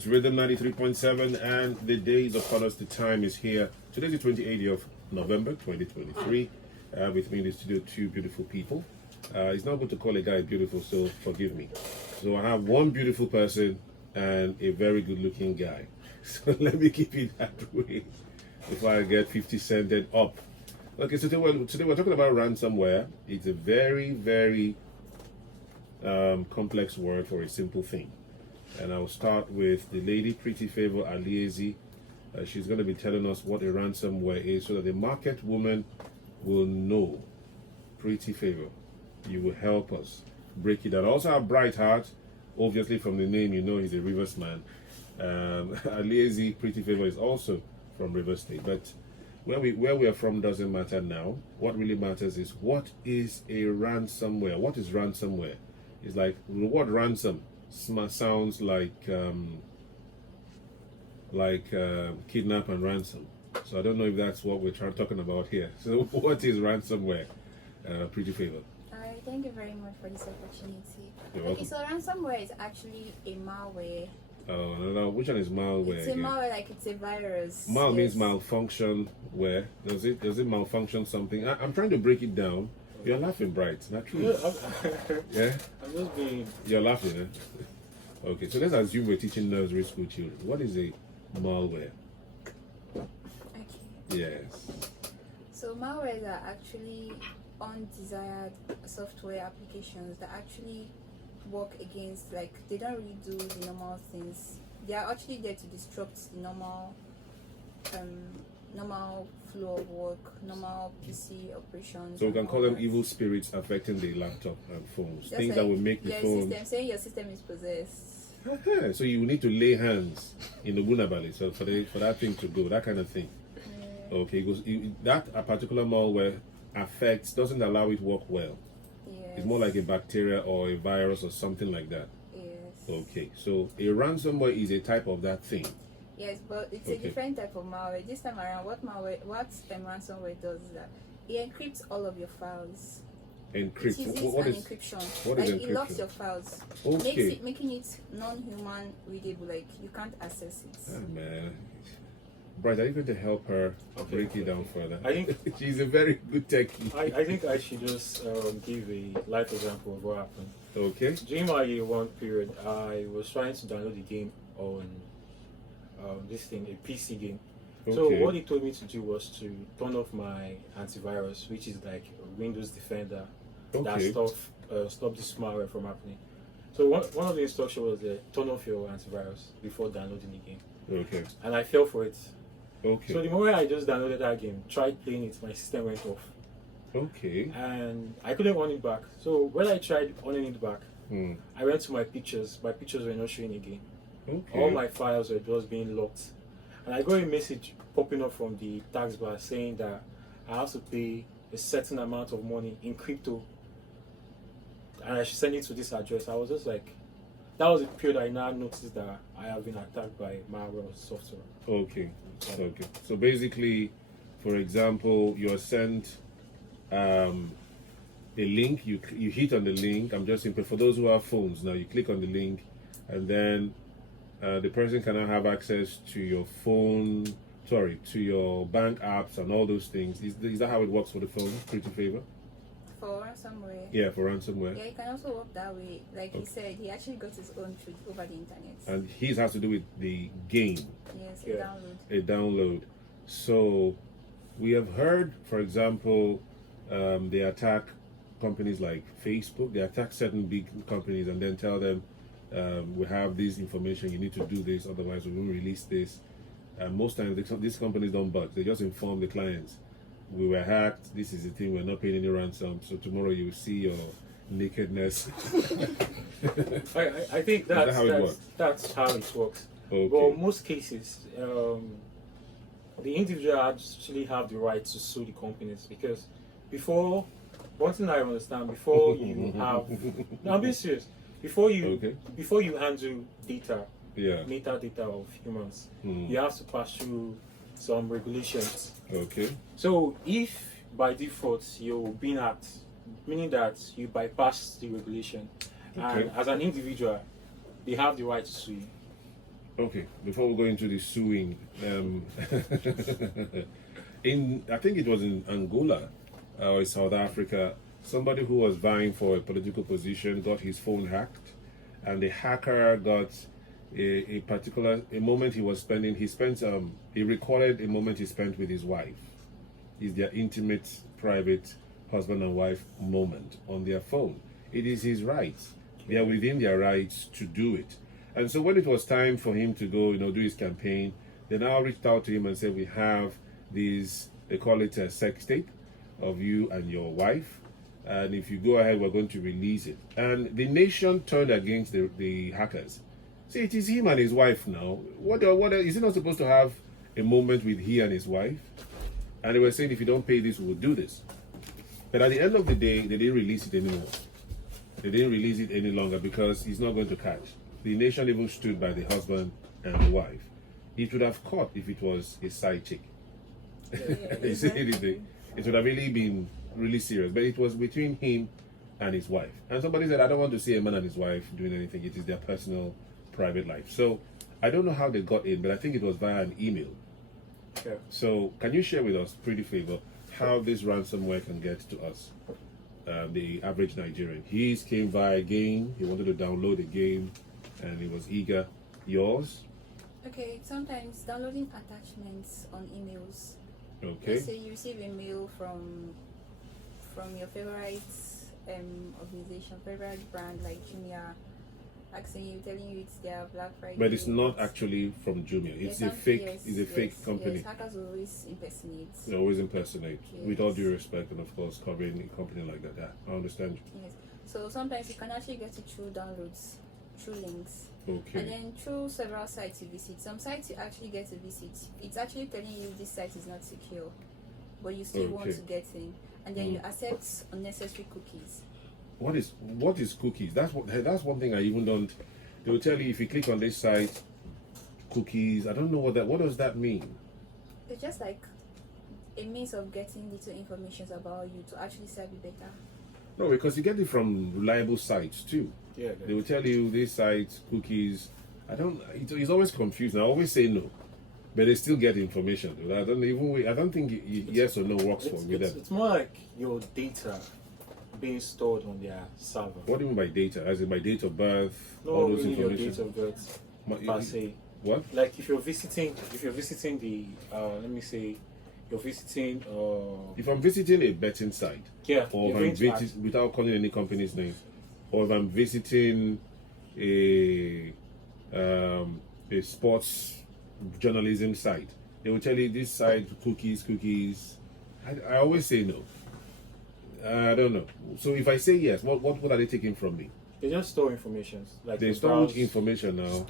It's Rhythm 93.7, and the days upon us, the time is here. Today's the 28th of November 2023. With me in the studio, two beautiful people. It's not good to call a guy beautiful, so forgive me. So I have one beautiful person and a very good looking guy. So let me keep it that way before I get 50 cent and up. Okay, so today we're talking about ransomware. It's a very, very complex word for a simple thing. And I'll start with the lady, Pretty Favor Aliezi. She's going to be telling us what a ransomware is so that the market woman will know. Pretty Favor, you will help us break it down. Also have Bright Heart. Obviously from the name you know he's a Rivers man. Aliezi, Pretty Favor, is also from Rivers State. But where we are from doesn't matter now. What really matters is, what is a ransomware? What is ransomware? It's like the word ransom sounds like kidnap and ransom. So I don't know if that's what we're talking about here. So what is ransomware? Pretty Favor. Alright, thank you very much for this opportunity. You're Okay, welcome. so ransomware is actually a malware. Oh no, which one is malware? It's a again? malware, like it's a virus. Mal means Yes. malfunction. Where does it malfunction something? I'm trying to break it down. You're laughing, Bright. Not true. Yeah, I'm just being. you're laughing. Eh? Okay, so let's assume we're teaching nursery school children. What is a malware? Okay. Yes. So malwares are actually undesired software applications that actually work against, like, they don't really do the normal things. They are actually there to disrupt the normal flow of work, normal PC operations. So we and can all call them that. evil spirits affecting the laptop and phones. Just Things that like will make the your phone. system, saying your system is possessed. So you need to lay hands in the Gunabali, so for that thing to go, that kind of thing. Okay, because that a particular malware doesn't allow it to work well. Yes. It's more like a bacteria or a virus or something like that. Yes. Okay, so a ransomware is a type of that thing. Yes, but it's Okay. a different type of malware. This time around, what ransomware does is that it encrypts all of your files. Encrypt. It uses What an is encryption. what Like, is it locks encryption? your files. Okay. Making it non-human readable. Like, you can't access it. Ah, man. Bright, are you going to help her Okay, break it okay. down further? I think- she's a very good techie. I think I should just give a life example of what happened. Okay. During my year one period, I was trying to download the game on this thing, a PC game. So Okay. what he told me to do was to turn off my antivirus, which is like a Windows Defender that Okay. stop this malware from happening. So one of the instructions was turn off your antivirus before downloading the game, Okay. and I fell for it. Okay. So the moment I just downloaded that game, tried playing it, my system went off. Okay. And I couldn't on it back. So when I tried on it back, Hmm. I went to my pictures. My pictures were not showing again. Okay. All my files were just being locked. And I got a message popping up from the tax bar saying that I have to pay a certain amount of money in crypto, and I should send it to this address. I was just like, that was the period I now noticed that I have been attacked by malware software. Okay. Okay. So basically, for example, you're sent a link. You hit on the link. I'm just simple for those who have phones. Now you click on the link, and then the person cannot have access to your phone. Sorry, to your bank apps and all those things. Is that how it works for the phone? Pretty Favor. For ransomware. Yeah, for ransomware. Yeah, it can also work that way. Like he said, he actually got his own through over the internet. And his has to do with the game. Yes, Yeah. download. A download. So we have heard, for example, they attack companies like Facebook. They attack certain big companies and then tell them, we have this information, you need to do this, otherwise we won't release this. Most times these companies don't budge. They just inform the clients, we were hacked, this is the thing, we're not paying any ransom, so tomorrow you will see your nakedness. I think that that's how it works? that's how it works. Okay. Well, most cases, the individual actually have the right to sue the companies, because before, one thing I understand, before you have, no, I'm being serious, before you handle data, Yeah. metadata of humans, Hmm. you have to pass through some regulations. Okay. So if by default you're being hacked, meaning that you bypass the regulation, Okay. and as an individual, they have the right to sue you. Okay, before we go into the suing, I think it was in Angola or South Africa, somebody who was vying for a political position got his phone hacked, and the hacker got a moment he was spending. He recorded a moment he spent with his wife. It's their intimate, private husband and wife moment on their phone. It is his rights. They are within their rights to do it. And so when it was time for him to go, do his campaign, they now reached out to him and said, we have these, they call it a sex tape of you and your wife. And if you go ahead, we're going to release it. And the nation turned against the hackers. See, it is him and his wife now. What is he not supposed to have a moment with he and his wife? And they were saying, if you don't pay this, we'll do this. But at the end of the day, they didn't release it anymore. They didn't release it any longer because he's not going to catch. The nation even stood by the husband and the wife. It would have caught if it was a side chick. You see, it would have really been really serious. But it was between him and his wife. And somebody said, I don't want to see a man and his wife doing anything. It is their personal, private life. So I don't know how they got in, but I think it was via an email. Yeah. So can you share with us, Pretty Favor, how this ransomware can get to us? The average Nigerian. His came via a game. He wanted to download a game and he was eager. Yours? Okay, sometimes downloading attachments on emails. Okay. Let's say you receive a mail from your favorite organization, favorite brand like Jumia, asking you, telling you it's their Black Friday. But it's not actually from Jumia. It's a fake. It's a fake company. Yes, hackers always impersonate. They always impersonate. Yes. With all due respect, and of course, covering a company like that. Yeah, I understand. Yes. So sometimes you can actually get it through downloads, through links. Okay. And then through several sites you visit. Some sites you actually get to visit. It's actually telling you this site is not secure, but you still want to get in. And then you accept unnecessary cookies. What is cookies? That's one thing I even don't. They will tell you if you click on this site, cookies. I don't know what does that mean? It's just like a means of getting little information about you to actually serve you better. No, because you get it from reliable sites too. Yeah. They will tell you this site, cookies. It's always confusing. I always say no, but they still get information. I don't think yes or no works with them. It's more like your data being stored on their server. What do you mean by data? As in my date of birth, No, all those really your information. date of birth, per se. What? Like if you're visiting the let me say you're visiting If I'm visiting a betting site, or if I'm without calling any company's name, or if I'm visiting a sports journalism site, they will tell you this site cookies. I always say no. I don't know. So if I say yes, what are they taking from me? They just store information. Like they store information now.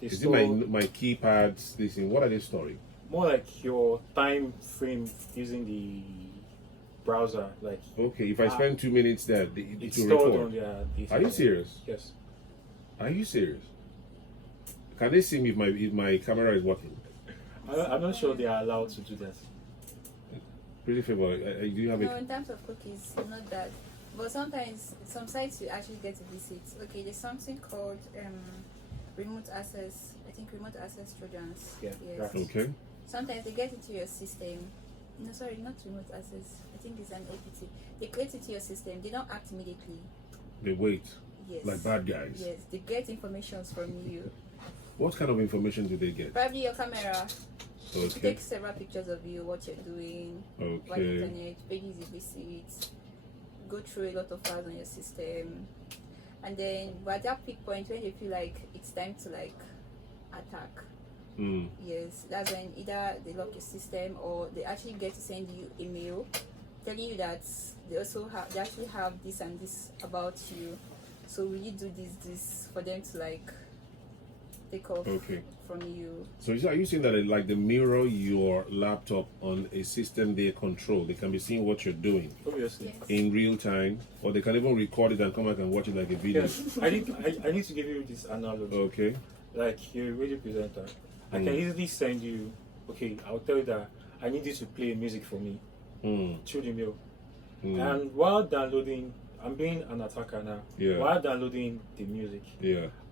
They store my keypads. This thing. What are they storing? More like your time frame using the browser. Like okay, if I spend 2 minutes there, it's will stored record. on their data. Are you serious? Yes. Are you serious? Can they see me if my camera is working? I'm not sure they are allowed to do that. Pretty Favor, do you have No, in terms of cookies, not that. But sometimes, some sites you actually get to visit. Okay, there's something called remote access. I think remote access trojans. Yeah. Yes. Okay. Sometimes they get into your system. No, sorry, not remote access. I think it's an APT. They create it to your system. They don't act immediately. They wait. Yes. Like bad guys. Yes, they get information from you. What kind of information do they get? Probably your camera. Okay. Take several pictures of you, what you're doing, what internet, pages you visit, go through a lot of files on your system, and then at that peak point when you feel like it's time to like attack, yes, that's when either they lock your system or they actually get to send you a mail telling you that they actually have this and this about you. So will you do this for them to like take off from you? So are you saying that like they mirror your laptop on a system they control? They can be seeing what you're doing Obviously. in real time, or they can even record it and come back and watch it like a video. Yes. I need to give you this analogy. Okay. Like you're a radio presenter. I can easily send you, okay, I'll tell you that I need you to play music for me through the mail. And while downloading, I'm being an attacker now. Yeah. While downloading the music,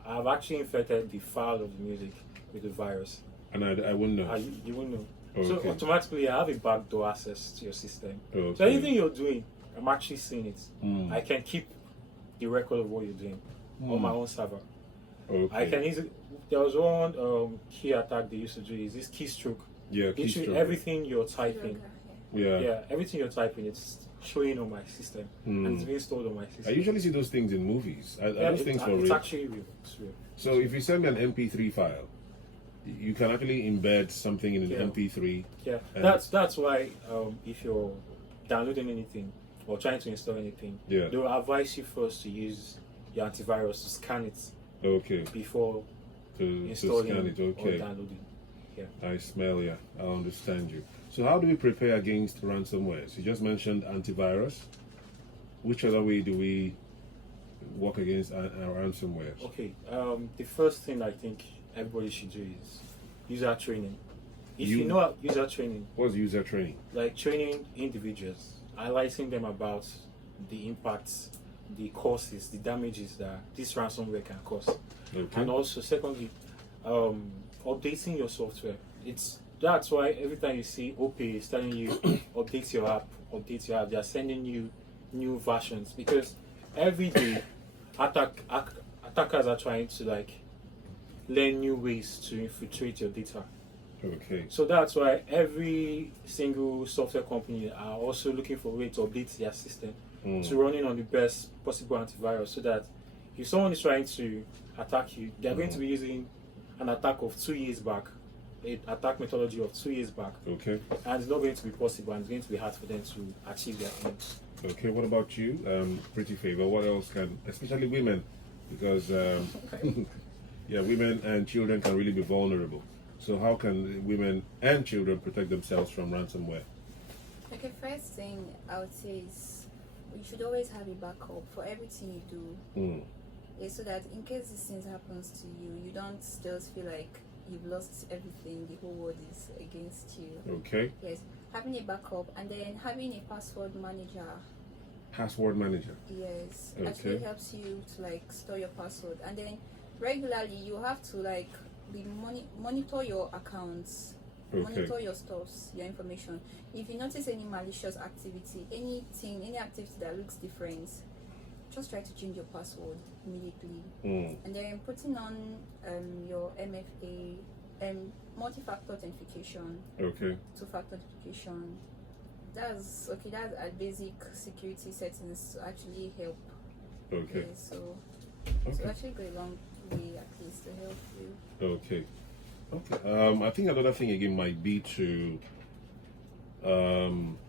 I've actually infected the file of the music with the virus. And I wouldn't know. You won't know. Oh, So okay. automatically, I have a backdoor access to your system. Okay. So anything you're doing, I'm actually seeing it. Mm. I can keep the record of what you're doing on my own server. Okay. I can easily. There was one key attack they used to do. Is this keystroke? Yeah, Literally keystroke. everything you're typing. Yeah. Yeah, everything you're typing, it's showing on my system and it's being stored on my system. I usually see those things in movies. Are yeah, those things for it's real? actually real. It's real. So if you send me an MP3 file, you can actually embed something in an Yeah. MP3. Yeah, And- that's why if you're downloading anything or trying to install anything, Yeah. they'll advise you first to use your antivirus to scan it Okay. before To installing scan it. or Okay. downloading. Yeah. I smell you. I understand you. So how do we prepare against ransomware? So you just mentioned antivirus. Which other way do we work against our ransomware? Okay. The first thing I think everybody should do is user training. If You- you know user training, What's user training? like training individuals, highlighting them about the impacts, the causes, the damages that this ransomware can cause. Okay. And also, secondly, updating your software. That's why every time you see OP is telling you update your app, they are sending you new versions because every day attackers are trying to like learn new ways to infiltrate your data. Okay. So that's why every single software company are also looking for a way to update their system to running on the best possible antivirus so that if someone is trying to attack you, they're going to be using an attack of 2 years back, an attack methodology of 2 years back, Okay. and it's not going to be possible and it's going to be hard for them to achieve their aims. Okay. What about you? Pretty favor. What else can, especially women, because yeah, women and children can really be vulnerable. So how can women and children protect themselves from ransomware? Okay, first thing I would say is you should always have a backup for everything you do. Mm. Yeah, so that in case these things happens to you, you don't just feel like you've lost everything, the whole world is against you. Okay. Yes, having a backup and then having a password manager, Password manager. yes, Okay. actually helps you to like store your password. And then regularly you have to like monitor your accounts, Okay. monitor your stuffs, your information. If you notice any malicious activity, any activity that looks different, just try to change your password immediately. Mm. And then putting on your MFA, multi-factor authentication, Okay. two-factor authentication. That's a basic security settings to actually help. Okay. Yeah, so Okay. actually go a long way at least to help you. Okay. Okay. I think another thing again might be to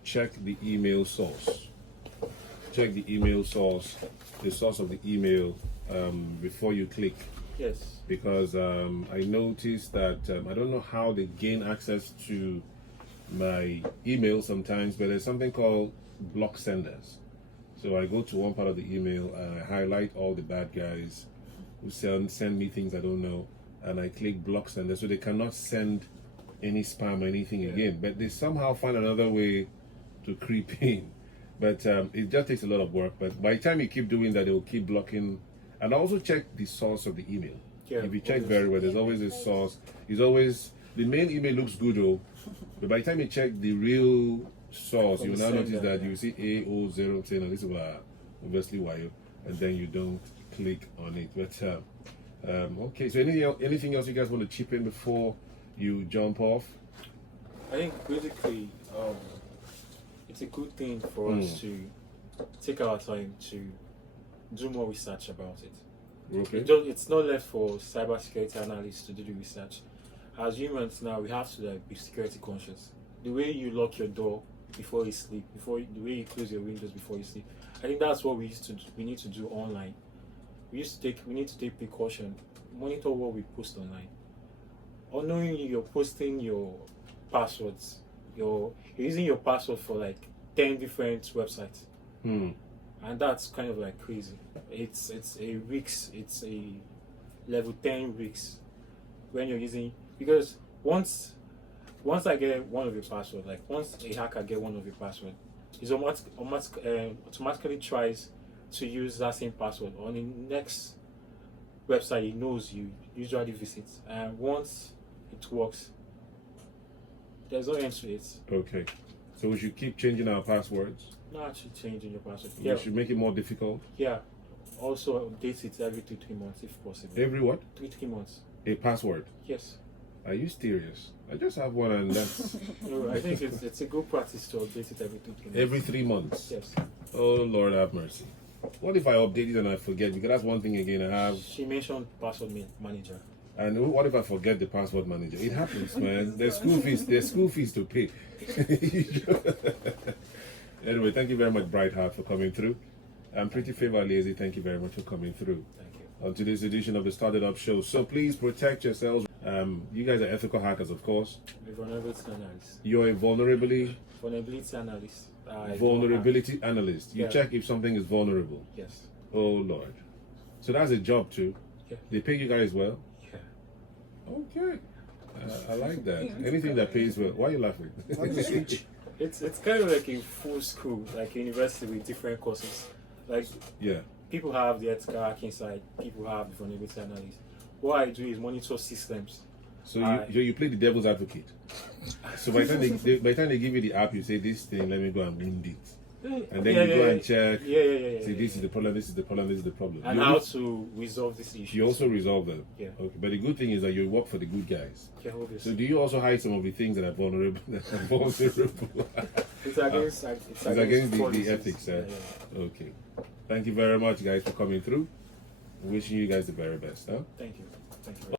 check the email source. Check the email source, the source of the email before you click. Yes. Because I noticed that I don't know how they gain access to my email sometimes, but there's something called block senders. So I go to one part of the email and I highlight all the bad guys who send me things I don't know, and I click block sender so they cannot send any spam or anything again. But they somehow find another way to creep in. But it just takes a lot of work. But by the time you keep doing that, they will keep blocking. And also check the source of the email. Yeah, If you check always. very well, there's always a source. It's always the main email looks good, though. But by the time you check the real source, From you will the now notice sender, that yeah. you see A0 saying, this is obviously why, and then you don't click on it. But okay, so anything else you guys want to chip in before you jump off? I think basically it's a good thing for us to take our time to do more research about it. Okay. It's not left for cybersecurity analysts to do the research. As humans now, we have to like be security conscious. The way you lock your door before you sleep, the way you close your windows before you sleep. I think that's what we need to do online. We need to take precaution, monitor what we post online. Unknowingly, you're posting your passwords. You're using your password for like 10 different websites. And that's kind of like crazy. It's a risk. It's a level 10 risk when you're using, because once I get one of your password, like once a hacker get one of your password, it automatically tries to use that same password on the next website he knows you usually visit, and once it works, there's no end to it. Okay. So we should keep changing our passwords. Not actually changing your password. We should make it more difficult. Yeah. Also update it every 3 months if possible. Every what? 3 months. A password. Yes. Are you serious? I just have one and that's No, I think it's a good practice to update it every 3 months. every 3 months. Yes. Oh Lord have mercy. What if I update it and I forget? Because that's one thing again I have. She mentioned password manager. And what if I forget the password manager? It happens, man. There's school fees to pay. Anyway, thank you very much, Brightheart, for coming through. I'm Pretty Favor Lazy. Thank you very much for coming through Thank you. on today's edition of the STARTITUP show. So please protect yourselves. You guys are ethical hackers, of course. A vulnerability analyst. You're a vulnerability Analyst. analyst. You Yeah. check if something is vulnerable. Yes. Oh Lord. So that's a job too. Yeah. They pay you guys well. Yeah. Okay. I like that. Anything that pays well. Why are you laughing? It's kind of like a full school, like a university with different courses. Like Yeah. people have the ethical hacking side, people have the vulnerability analysis. What I do is monitor systems. So you play the devil's advocate. So by the time they give you the app, you say this thing, let me go and wound it. And then you go and check. Yeah. Say this is the problem, this is the problem, this is the problem. And how to resolve this issue. You also resolve them. Yeah. Okay. But the good thing is that you work for the good guys. Yeah, So obviously. do you also hide some of the things that are vulnerable? It's against It's against the policies. ethics. Yeah. Okay. Thank you very much, guys, for coming through. Wishing you guys the very best. Huh? Thank you.